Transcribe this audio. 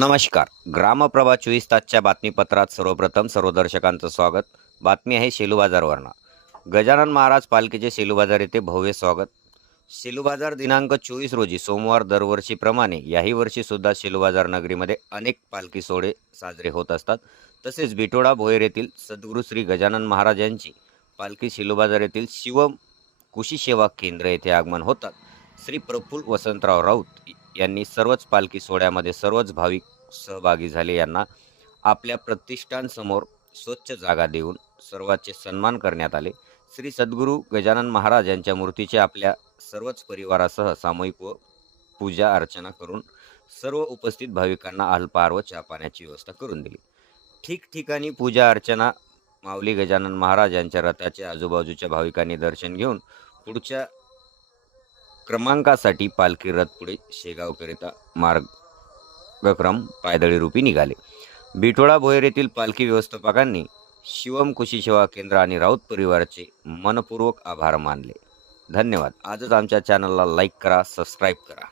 नमस्कार. ग्रामप्रभा चोवीस तासच्या बातमीपत्रात सर्वप्रथम सर्व दर्शकांचं स्वागत. बातमी आहे शेलू बाजारवरनं. गजानन महाराज पालखीचे शेलू बाजार येथे भव्य स्वागत. शेलू बाजार दिनांक चोवीस रोजी सोमवार दरवर्षीप्रमाणे याही वर्षीसुद्धा शेलूबाजार शेलू बाजार नगरीमध्ये अनेक पालखी सोहळे साजरे होत असतात. तसेच बिटोडा भोयर येथील सद्गुरू श्री गजानन महाराज यांची पालखी शेलू बाजार येथील शिवम कृषी सेवा केंद्र येथे आगमन होतात. श्री प्रफुल्ल वसंतराव राऊत यांनी सर्वच पालखी सोहळ्यामध्ये सर्वच भाविक सहभागी झाले. यांना आपल्या प्रतिष्ठानसमोर स्वच्छ जागा देऊन सर्वांचे सन्मान करण्यात आले. श्री सद्गुरू गजानन महाराज यांच्या मूर्तीचे आपल्या सर्वच परिवारासह सामूहिक व पूजा अर्चना करून सर्व उपस्थित भाविकांना अल्पहार व चहा पाण्याची व्यवस्था करून दिली. ठिकठिकाणी पूजा अर्चना माऊली गजानन महाराज यांच्या रथाच्या आजूबाजूच्या भाविकांनी दर्शन घेऊन पुढच्या क्रमांकासाठी पालखी रथ पुढे शेगावकरिता मार्गक्रम पायदळी रूपी निघाले. बिठोळा भोयर येथील पालखी व्यवस्थापकांनी शिवम कृषी सेवा केंद्र आणि राऊत परिवाराचे मनपूर्वक आभार मानले. धन्यवाद. आजच आमच्या चॅनलला लाईक करा सबस्क्राईब करा.